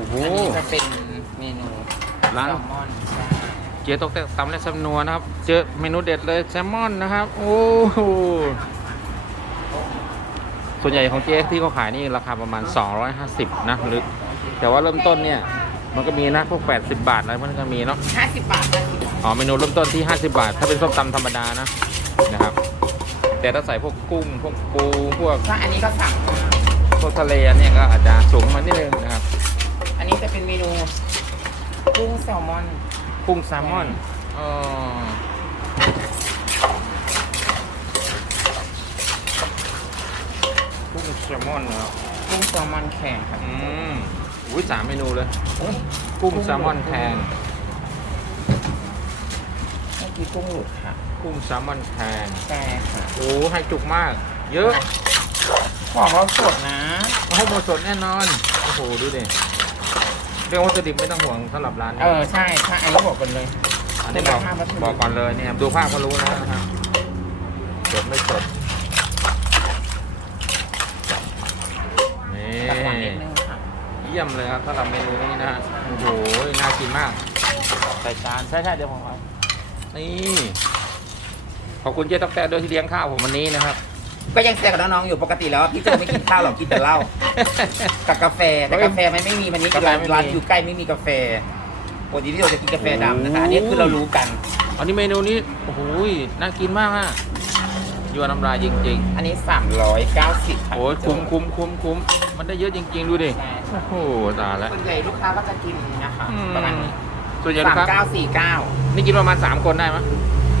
อ้โห อันนี้จะเป็นเมนูร้าน แซลมอนใช่เจ๊ตกแต่ตำและแซมนัวนะครับ เจอเมนูเด็ดเลยแซลมอนนะครับ โอ้โหส่วนใหญ่ของเจ๊ที่เขาขายนี่ราคาประมาณ 250 นะหรือแต่ว่าเริ่มต้นเนี่ย มันก็มีนะพวก 80 บาทอะไรมันก็มีเนาะ ห้าสิบบาทห้าสิบบาทอ๋อเมนูเริ่มต้นที่ 50 บาท ถ้าเป็นส้มตำธรรมดานะนะครับ แต่ถ้าใส่พวกกุ้ง พวกปู พวก ถ้าอันนี้ก็สั่งมาพวกทะเลอันเนี่ยก็อาจจะสูงขึ้นมานิดนึงนะครับอั นนี้จะเป็นเมนูกุ้งแซลมอน กุ้งแซลมอนอ๋อกุ้งแซลมอนนะครับกุ้งแซลมอนแข็งครับอืมอุ้ยสามเมนูเลย กุ้งแซลมอนแทงเมื่อกี้กุ้งหลุดค่ะ กุ้งแซลมอนแทงใช่ค่ะโอ้ให้จุกมาก เยอะของเราสดนะให้หมดสดแน่นอน โอ้โห ดูดิ เรื่องวัตถุดิบไม่ต้องห่วงสำหรับร้านนี้เออใช่ใช่อันนี้บอกกันเลย อันนี้บอกเป็นราคาวัตถุดิบ บอกก่อนเลยเนี่ยดูภาพก็รู้แล้วนะครับสดไม่สดนี่ตัดหวานนิดนึงค่ะเยี่ยมเลยครับสำหรับเมนูนี้นะฮะโอ้โหน่ากินมาก ใส่จานใช่ใช่เดี๋ยวผมเอานี่ ขอบคุณเจ๊ต๊อกแต๊ด้วยที่เลี้ยงข้าวผมวันนี้นะครับ ก็ยังแซวกับน้องๆอยู่ปกติแล้วพี่โจไม่กินข้าวหรอกกินแต่เหล้ากับกาแฟแต่กาแฟมันไม่มีมันนี้กาแฟร้านไม่มี ร้านอยู่ใกล้ไม่มีกาแฟปกติพี่โจจะกินกาแฟดำนะคะอันนี้คือเรารู้กัน อันนี้เมนูนี้ โอ้โหน่ากินมากฮะยัวน้ำลายจริงอันนี้ 390ๆค่ะโอ้ยคุ้มคุ้มคุ้มคุ้มมันได้เยอะจริง ๆ ดูดิใช่โอ้โหตายแล้ว ส่วนใหญ่ลูกค้าก็จะกินนะคะอืม ประมาณนี้ส่วนใหญ่ลูกค้า3949นี่กินประมาณสามคนได้ไหม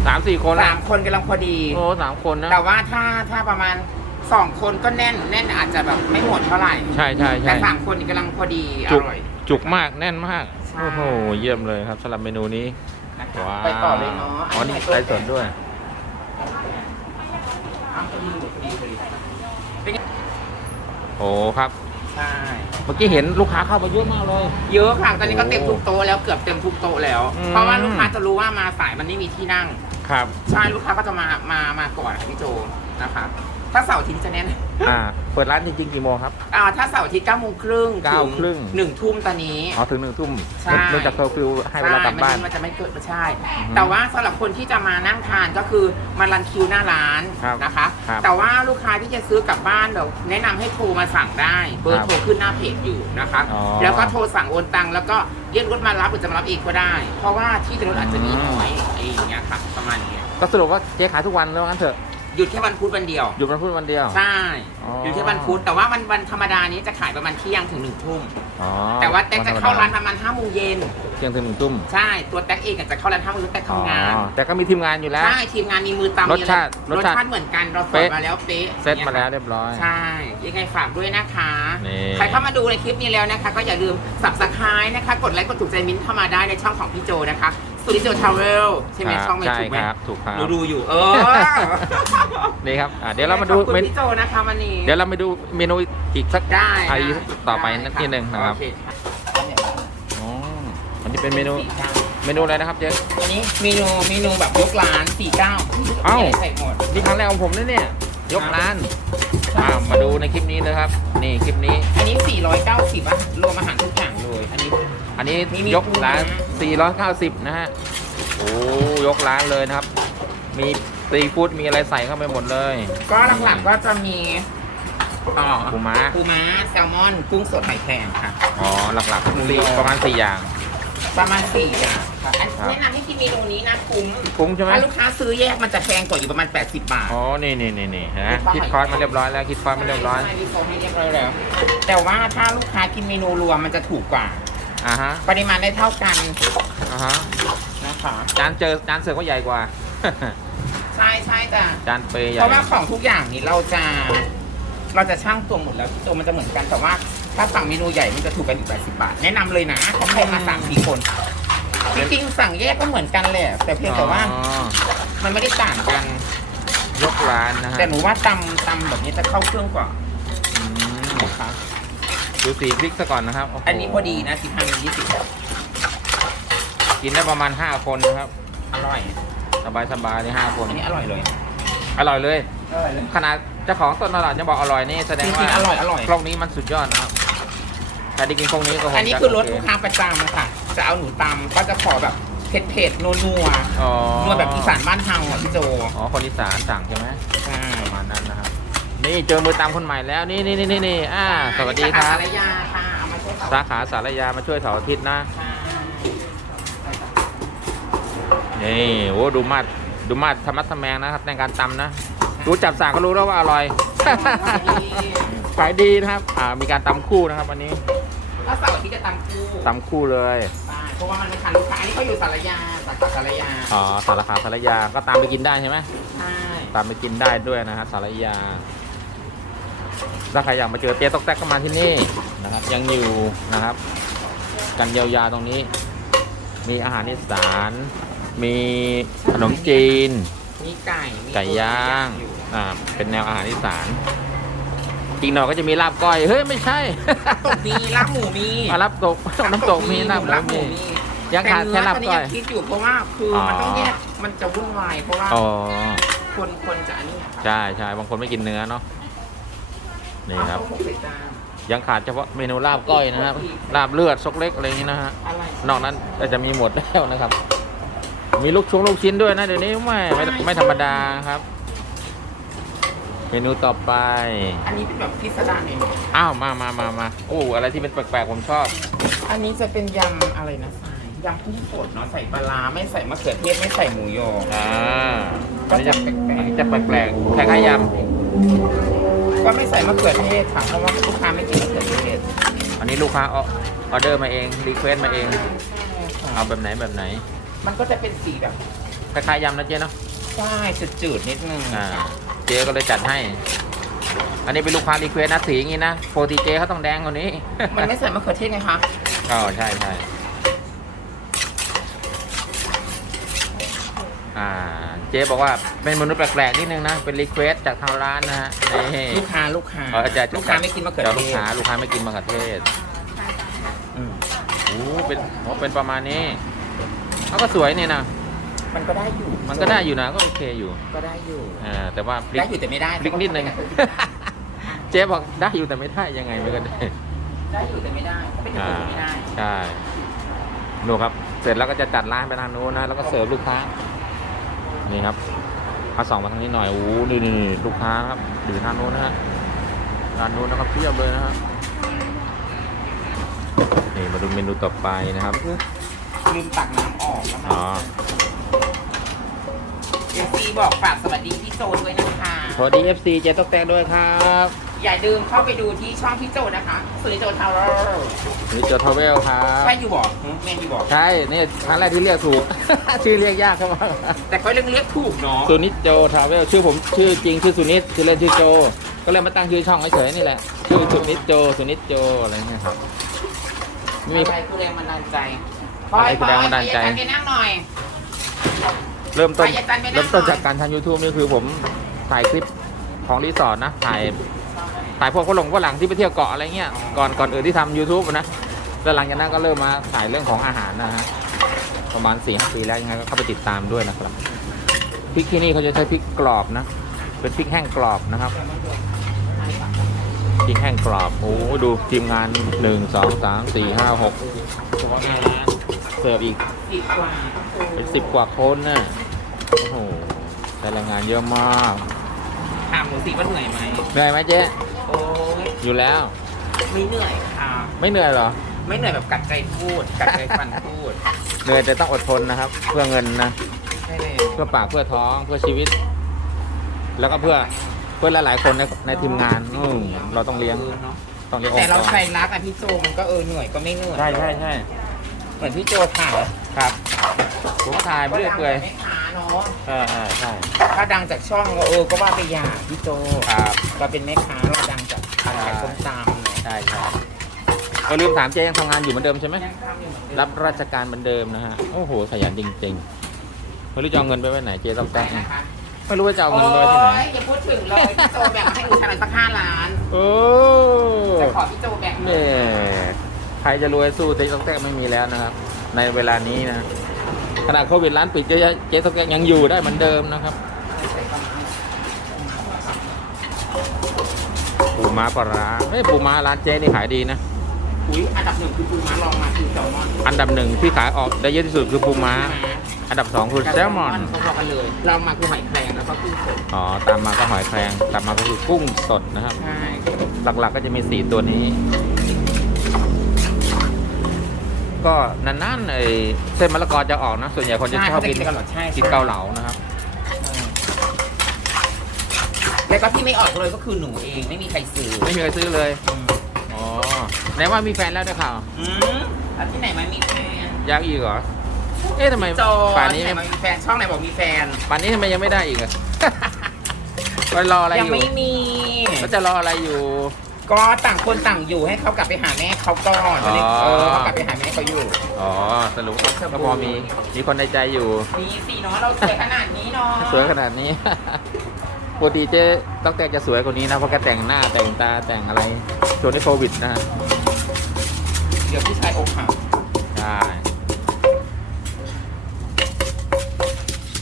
สามสี่คนละสามคนกำลังพอดี โอ้สามคนนะ แต่ว่าถ้าถ้าประมาณ2คนก็แน่น แน่นอาจจะแบบไม่หมดเท่าไหร่ ใช่ใช่แต่ใช่ สามคนนี่กำลังพอดี อจุกร่อย จุกมากแน่นมาก ใช่ โอ้โห เยี่ยมเลยครับสำหรับเมนูนี้นะคะว้าวไปต่อเลยเนาะอ๋อนี่ไลฟ์สดด้วย อ้าวพอดีพอดีพอดีเป็นไงโอ้ครับ ใช่ เมื่อกี้เห็นลูกค้าเข้ามาเยอะมากเลย เยอะค่ะ ตอนนี้ก็โอ้เต็มทุกโต๊ะแล้วเกือบเต็มทุกโต๊ะแล้ว อืม เพราะว่าลูกค้าจะรู้ว่ามาสายมันไม่มีที่นั่ง ครับ ใช่ลูกค้าก็จะมามามาก่อนค่ะพี่โจ นะคะ ถ้าเสาร์อาทิตย์จะแน่นอ่าเปิดร้านจริงๆกี่โมงครับ อ่าถ้าเสาร์อาทิตย์เก้าโมงครึ่งเก้าครึ่ง หนึ่งทุ่มตอนนี้ อ๋อถึงหนึ่งทุ่มใช่ เนื่องจากเคอร์ฟิวให้เวลากลับบ้าน ใช่มันจะไม่เกิดไม่ใช่ อือฮึแต่ว่าสำหรับคนที่จะมานั่งทานก็คือมารันคิวหน้าร้านครับนะคะ ครับแต่ว่าลูกค้าที่จะซื้อกลับบ้านเดี๋ยวแนะนำให้โทรมาสั่งได้ เบอครัร์บโทรขึ้นหน้าเพจอยู่นะคะ อ๋อแล้วก็โทรสั่งโอนตังค์แล้วก็เรียกรถมารับหรือจะมารับเองก็ได้ เพราะว่าที่จอดรถอาจจะมีน้อยอะไรอย่างเงี้ยค่ะประมาณนี้ก็สรุปว่าเจ๊ขายทุกวันแล้วงั้นเถอะ หยุดแค่วันพุธวันเดียว หยุดวันพุธวันเดียว ใช่อ๋อ หยุดแค่วันพุธแต่ว่าวันวันธรรมดานี้จะขายประมาณเที่ยงถึงหนึ่งทุ่มอ๋อแต่ว่าแต๊กจะเข้าร้านประมาณห้าโมงเย็นเที่ยงถึงหนึ่งทุ่มใช่ตัวแต๊กเองอาจจะเข้าร้านห้าโมงเย็นแต่ทำงานอ๋อแต่ก็มีทีมงานอยู่แล้ว ใช่ทีมงานมีมือตำรสชาติมีอะไรรสชาติรสชาติเหมือนกันเราสอนเป๊ะ มาแล้วเป๊ะเซตมาแล้วเรียบร้อย ใช่ยังไงฝากด้วยนะคะ นี่ ใครเข้ามาดูในคลิปนี้แล้วนะคะ ก็อย่าลืมสับสไครต์นะคะ กดไลค์กดถูกใจมิ้นท์เข้ามาได้ในช่องของพี่โจนะคะ สุริโจทาวเวลใช่ไหมครับช่องไม่ใช่ถูกไหมครับถูกครับดูดูอยู่เออนี่ครับอะเดี๋ยวเรามาดูขอบคุณเมนพี่โจนะคะวันนี้เดี๋ยวเรามาดูเมนูอีกสักได้อะได้อีกต่อไปได้นิดนิดนึงนะครับโอเคค่ะอ๋ออันนี้เป็นเมนูสี่เก้าเมนูอะไรนะครับเจ๊อันนี้เมนูเมนูแบบยกร้านสี่เก้าเอ้าใส่หมดนี่ครั้งแรกของผมนะเนี่ยยกร้านอ่ามาดูในคลิปนี้นะครับ นี่คลิปนี้ อันนี้ 490อะรวมอาหารทุกอย่างเลย อันนี้ อันนี้มีมียกร้านปูนะ 490 นะฮะ โอ้ยกร้านเลยนะครับ มีซีฟู้ดมีอะไรใส่เข้าไปหมดเลยก็หลักๆก็จะมีต่อปูม้าปูม้าแซลมอนกุ้งสดไข่แข็งค่ะ อ๋อหลักหมูๆสี่ยอประมาณ4อย่าง ประมาณสี่อย่างค่ะอันครับแนะนำให้กินเมนูนี้นะคุ้มคุ้มใช่ไหมถ้าลูกค้าซื้อแยกมันจะแพงกว่าอยู่ประมาณ 80 บาท อ๋อ นี่นี่นี่นี่นะถูกต้องคิดคอร์สมาเรียบร้อยแล้วคิดคอร์สมาเรียบร้อยใช่รีบโซให้เรียบร้อยแล้ว แต่ว่าถ้าลูกค้ากินเมนูรวมมันจะถูกกว่า อ่าฮะปริมาณได้เท่ากันอ่าฮะนะคะจานเจอจานเสิร์ฟก็ใหญ่กว่า ใช่ใช่จ้ะจานเปย์ใหญ่เพราะว่าของทุกอย่างนี่เราจะ เราจะช่างตัวหมดแล้วตัวมันจะเหมือนกันแต่ว่า ถ้าสั่งเมนูใหญ่มันจะถูกกันอยู่80บาท แนะนำเลยนะเขาใครมาสามสี่คนจริงๆสั่งแยกก็เหมือนกันแหละแต่เพียงแต่ว่าอ๋อมันไม่ได้ต่างกัน ยกร้านนะฮะแต่หนูว่าตำตำแบบนี้จะเข้าเครื่องกว่าอืมนะคะ ดูสีพริกซะก่อนนะครับโโหอันนี้พอดีนะสิบห้ายี่สิบกินได้ประมาณ 5 คนนะครับ อร่อย สบายสบายนี่ห้าคน อันนี้อร่อยเลย อร่อยเลย อร่อยเลยขนาดเจ้าของต้นตลาดยังบอกอร่อยนี่แสดจงริว่างๆอร่อยอร่อยกล้องนี้มันสุดยอดนะครับรได้กินพวกนี้ก็คงอันนี้จะคือรสโเลูกค้าประจำค่ะ จะเอาหนูตำก็จะขอแบบเผ็ดเผ็ดๆนัวนัวอ๋อๆนัวแบบอีสานบ้านเฮาอะพี่โจ อ๋อคนอีสานสั่งใช่ไหมใช่ประมาณนั้น นะครับนี่เจอมือตามคนใหม่แล้วนี่นี่นี่นี่นี่อ่าสวัสดีคสารับขารยาค่ะเอามาช่วยสาขาสารยามาช่วยเสาร์อาทิตย์นะ นี่โอ้ดูมาดดูมาดธรรมะทแมงนะครับในการตำนะ รู้จับสากก็รู้แล้วว่าอร่อยขายดีนะครับอ่ามีการตำคู่นะครับวันนี้ถ้าเสาร์อาทิตย์จะตำคู่ตำคู่เลยใช่เพราะว่ามันเป็นคันลูกค้าอันนี้เขาอยู่สารยาสาขาสารยาอ๋อสารคาสารยาก็ตามไปกินได้ใช่ไหมใช่ตามไปกินได้ด้วยนะครับสารยา ถ้าใครอยากมาเจอเตี้ยตอกแตกก็มาที่นี่นะครับ ยังอยู่นะครับ กันยาวๆตรงนี้ มีอาหารอีสาน มีขนมจีน มีไก่มีไก่ย่างอยู่อ่าเป็นแนวอาหารอีสานอีกหน่อยก็จะมีลาบก้อย เฮ้ย ไม่ใช่ตกมีลาบหมูมีอาลาบตกน้ำตกมีลาบหมูมียังขาดแค่ลาบก้อยแต่เนื้ตนนี้งคิดอยู่เพราะว่าคือออมันต้องแยกมันจะวุ่นวายเพราะว่าอ๋อคนคนจะอันนี้ใช่ใช่บางคนไม่กินเนื้อเนาะ นี่ครับเอาหกสิจานยังขาดเฉพาะเมนูลาบก้อยนะครับ ลาบเลือดซกเล็กอะไรอย่างนี้นะฮะอะไรนอกนั้นก็จะมีหมดแล้วนะครับ มีลูกชงลูกชิ้นด้วยนะเดี๋ยวนี้ไม่ไม่ไม่ธรรมดาครับ เมนูต่อไป อันนี้เป็นแบบพิสดารเองอ้าวมามามามาโอ้อะไรที่เป็นแปลกๆผมชอบ อันนี้จะเป็นยำอะไรนะสายยำกุ้งสดเนาะใส่ปลาร้าไม่ใส่มะเขือเทศไม่ใส่หมูยออ่าก็อันนี้จะจะแปลกๆอันนี้จะแปลกๆคล้ายๆย ก็ไม่ใส่มะเขือเทศค่ะเพราะว่าลูกค้าไม่กินมะเขือเทศำอันนี้ลูกค้าออเดอร์มาเองรีเควสมาเองเอาแบบไหนแบบไหน มันก็จะเป็นสีแบบคล้ายๆยำนะเจ๊เนาะใช่จืดๆนิดนึงอ่าเจ๊ก็เลยจัดให้ อันนี้เป็นลูกค้ารีเควสนะสีอย่างนี้นะโปรตีเจ๊เขาต้องแดงกว่านี้ มันไม่ใส่มะเขือเทศไงคะอ๋อใช่ใช่ อ่าเจ๊บอกว่าเป็นมนุษย์แปลกๆนิดนึงนะ เป็นรีเควสจากทางร้านนะฮะนี่ลูกค้าลูกค้าเออจะลูกค้าไม่กินมะเขือดี๋ยวเทลูกศค้าลูกค้าไม่กินมะเขือเทศอืมโอ้เป็นโอ้เป็นประมาณนี้เขาก็สวยนี่นะมันก็ได้อยู่ มันก็ได้อยู่นะ ก็โอเคอยู่ ก็ได้อยู่อ่าแต่ว่าพลิกได้อยู่แต่ไม่ได้พลิกนิดนึงเจ๊บอกได้อยู่แต่ไม่ได้ยังไงไม่ก็ได้ได้อยู่แต่ไม่ได้ถ้าเป็นอย่างอ่าอื่นไม่ได้ใช่หนูครับ เสร็จแล้วก็จะจัดร้านไปทางนู้นนะ แล้วก็เสิร์ฟลูกค้า นี่ครับมาส่องมาทางนี้หน่อยโอ้โหนี่นี่นี่ลูกค้านะครับอยู่ทางนู้นนะฮะร้านนู้นนะครับเพียบเลยนะฮะนี่มาดูเมนูต่อไปนะครับลืมตักน้ำออกแล้วอ๋อเอฟซีบอกฝากสวัสดีพี่โจด้วยนะคะสวัสดี FC เจ๊ตกแตกด้วยครับ อย่าลืมเข้าไปดูที่ช่องพี่โจนะคะสุริโจทาวเวอร์นี่เจอทาวเวลครับ ใช่อยู่บอกแม่อยู่บอก ใช่ นี่ครั้งแรกที่เรียกถูก ชื่อเรียกยากครับแต่ก็เรียกเรียกถูกเนาะสุนิจโจทราเวลชื่อผมชื่อจริงชื่อสุนิจชื่อเล่นชื่อโจ ก็เลยมาตั้งชื่อช่องเฉยๆนี่แหละ ชื่อสุนิจโจสุนิจโจอะไรเงี้ยครับไม่มี อะไรคือแรงบันดาลใจอะไรคือแรงบันดาลใจพอยพอยไปนั่งหน่อย เริ่มต้นไปอาจารย์ไปนั่ง เริ่มต้นหน่อยจากการทำ YouTube นี่คือผมถ่ายคลิปของรีสอร์ทนะ ถ่าย ถ่ายพวกฝรั่งฝรั่งที่ไปเที่ยวเกาะอะไรเงี้ยก่อนก่อนอื่นที่ทำ YouTube อะนะแล้วหลังจากนั้นก็เริ่มมาถ่ายเรื่องของอาหารนะฮะประมาณ4ี่ปีแล้วยังไงก็เข้าไปติดตามด้วยนะครับพริกที่นี่เขาจะใช้พริกกรอบนะ เป็นพริกแห้งกรอบนะครับพริกแห้งกรอบโอ้โหดูทีมงานหนึ่งสองสามสี่ห้าหกเสิร์ฟอีกสิบกว่าเป็นสิบกว่าคนน่ะโอ้โหได้แรงงานเยอะมากถามหนูสิว่าเหนื่อยไหมเหนื่อยไหมเจ๊โอ้ยอยู่แล้ว ไม่เหนื่อยค่ะ ไม่เหนื่อยเหรอ ไม่เหนื่อยแบบกัดใจพูด กัดใจฟันพูดเหนื่อยแต่ต้องอดทนนะครับ เพื่อเงินนะ ใช่เลยเพื่อปากเพื่อท้องเพื่อชีวิต แล้วก็เพื่อเพื่อหลายๆคนในในทีมงานอืมเราต้องเลี้ยงเนาะต้องเลี้ยงอแต่งค์เรากรใจรักอะพี่โจมันก็เออเหนื่อยก็ไม่เหนื่อยใช่ใช่ใช่เหมือนพี่โจถ่ายครับ ผมก็ถ่ายไปเรื่อยเปื่อยไม่ขาเนาะเออเออใช่ถ้าดังจากช่องก็เออก็ว่าไปอย่างพี่โจ ครับ เราเป็นแม่ค้าเราดัง จากการขายส้มตำเนาะใช่ใช่ก็ลืมถามเจ๊ยังทำงานอยู่เหมือนเดิมใช่ไหมยังทำอยู่เหมือนเดิมรับราชการเหมือนเดิมนะฮะโอ้โหขยันจริงๆไม่รู้จะเอาเงินไปไว้ไหนเจ๊ต้องไปแต้งนะคะไม่รู้ว่าจะเอาเงินไปไว้ที่ไหนโอ้ยอย่าพูดถึงเลยพี่โจแบ่งมาให้หนูชนะสักห้าล้านโอ้จะขอพี่โจแบ่งเนี่ยใครจะรวยสู้เจ๊ต้องแต้งไม่มีแล้วนะครับ ในเวลานี้นะขณะโควิดร้านปิดเจ๊เจ๊ต้องแต้งยังอยู่ได้เหมือนเดิมนะครับ ปูม้าปลาร้าเฮ้ยปูม้าร้านเจ๊นี่ขายดีนะ อุ้ยอันคือปูม้าลองมาคือแซลมอนอันดับหนึ่งที่ขายออกได้เยอะที่สุดคือปูม้า อันดับสองคือแซลมอนพอๆกันเลยเรามาคือหอยแครงแล้วก็กุ้งสดอ๋อตามมาก็หอยแครงตามมาก็คือกุ้งสดนะครับ ใช่หลักๆก็จะมีสี่ตัวนี้ ก็นานๆไอ้เส้นมะละกอจะออกนะ ส่วนใหญ่คนจะใช่ชอเขาบจะกิกินนกันหรอใช่ กินเกาเหลานะครับ แล้วก็ที่ไม่ออกเลยก็คือหนูเองไม่มีใครซื้อไม่มีใครซื้อเลย อ๋อ ไหนว่ามีแฟนแล้วได้ข่าวอืมแล้วที่ไหนมันมีแฟนอยากอีกเหรอ เอ๊ะทำไมโจป่านที่นี้ไหนมันมีแฟนช่องไหนบอกมีแฟน ป่านนี้ทำไมยังไม่ได้อีกอะ ไปรออะไรยังอยู่ไม่มีแล้วจะรออะไรอยู่ ก็ต่างคนต่างอยู่ให้เขากลับไปหาแม่เขาก่อนตอนนี้อ๋อเออเขากลับไปหาแม่เขาอยู่ อ๋อ สรุปก็พอมี มีคนในใจอยู่ มีสิเนาะเราสวยขนาดนี้เนาะ สวยขนาดนี้ ปกติเจ๊ต้องแต่งจะสวยกว่านี้นะเพราะแกแต่งหน้าแต่งตาแต่งอะไรช่วงนี้โควิดนะฮะเดี๋ยวพี่ชายอกหักใช่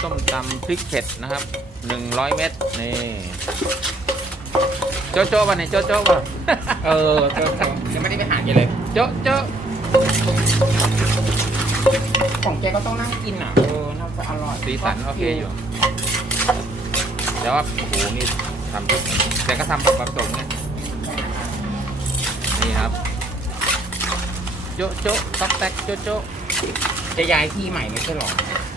ต้มตำพริกเผ็ดนะครับหนึ่งร้อยเม็ดนี่โจ๊ะโจ๊ะป่ะเนี่ยโจ๊ะโจ๊ะป่ะเออเจอเจอยังไม่ได้ไปหาแกเลย โจ๊ะโจ๊ะของแกก็ต้องนั่งกินอะ เออ น่าจะอร่อยสีสันโอเคอยู่ แต่ว่าโอ้โหนี่ทำแต่ก็ทำแบบผสมไงนี่ครับ โจ๊ะโจ๊ะต๊อกแต๊กโจ๊ะโจ๊ะจะย้ายที่ใหม่ไม่ใช่หรอ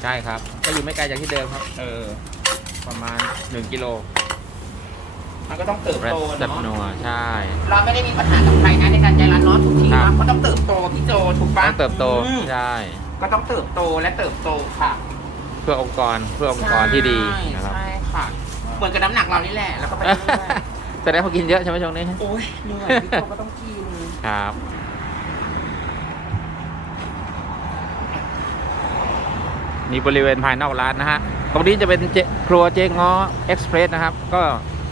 ใช่ครับ ก็อยู่ไม่ไกลจากที่เดิมครับ เออ ประมาณ 1 กิโลมันก็ต้องเติบแรดโตแซบเนาะนัวใช่ เราไม่ได้มีปัญหากับใครนะในการย้ายร้านเนาะทุกทีครันะบเขาต้องเติบโตพี่โจถูกปะต้องเติบโตอืมใช่ ก็ต้องเติบโตและเติบโตค่ะ เพื่อองค์กรเพื่อองค์กรที่ดีนะครับใช่ค่ะ เหมือนกับน้ำหนักเรานี่แหละ แล้วก็ไปเรื่อยแสดงว่ากินเยอะใช่ไหมช่วงนี้ๆโอ้ยเหนื่อยพี่โจก็ต้องกินครับ นี่บริเวณภายนอกร้านนะฮะ ตรงนี้จะเป็นเจครัวเจ๊ง้อเอ็กซ์เพรสนะครับ ก็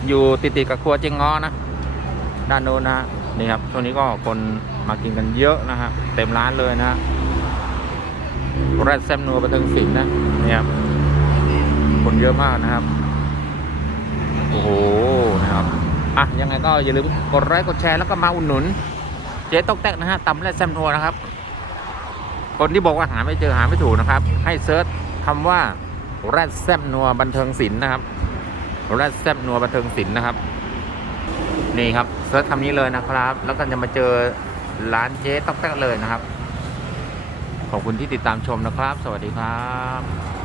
อยู่ติดๆกับครัวเจ๊ง้อนะ ด้านโน้นนะฮะนี่ครับ ช่วงนี้ก็คนมากินกันเยอะนะฮะ เต็มร้านเลยนะฮะแรดแซมนัวบันเทิงศิลป์นะนี่ครับคนเยอะมากนะครับ โอ้โหนะครับอะยังไงก็อย่าลืมกดไลค์กดแชร์แล้วก็มาอุดหนุน เจ๊ตอกแตกนะฮะตำและแซมนัวนะครับ คนที่บอกว่าหาไม่เจอหาไม่ถูกนะครับ ให้เซิร์ชคำว่าแรดแซมนัวบันเทิงศิลป์นะครับแรดแซมนัวบันเทิงศิลป์นะครับนี่ครับเซิร์ชคำนี้เลยนะครับ แล้วก็จะมาเจอร้านเจ๊ตอกแตกเลยนะครับขอบคุณที่ติดตามชมนะครับ สวัสดีครับ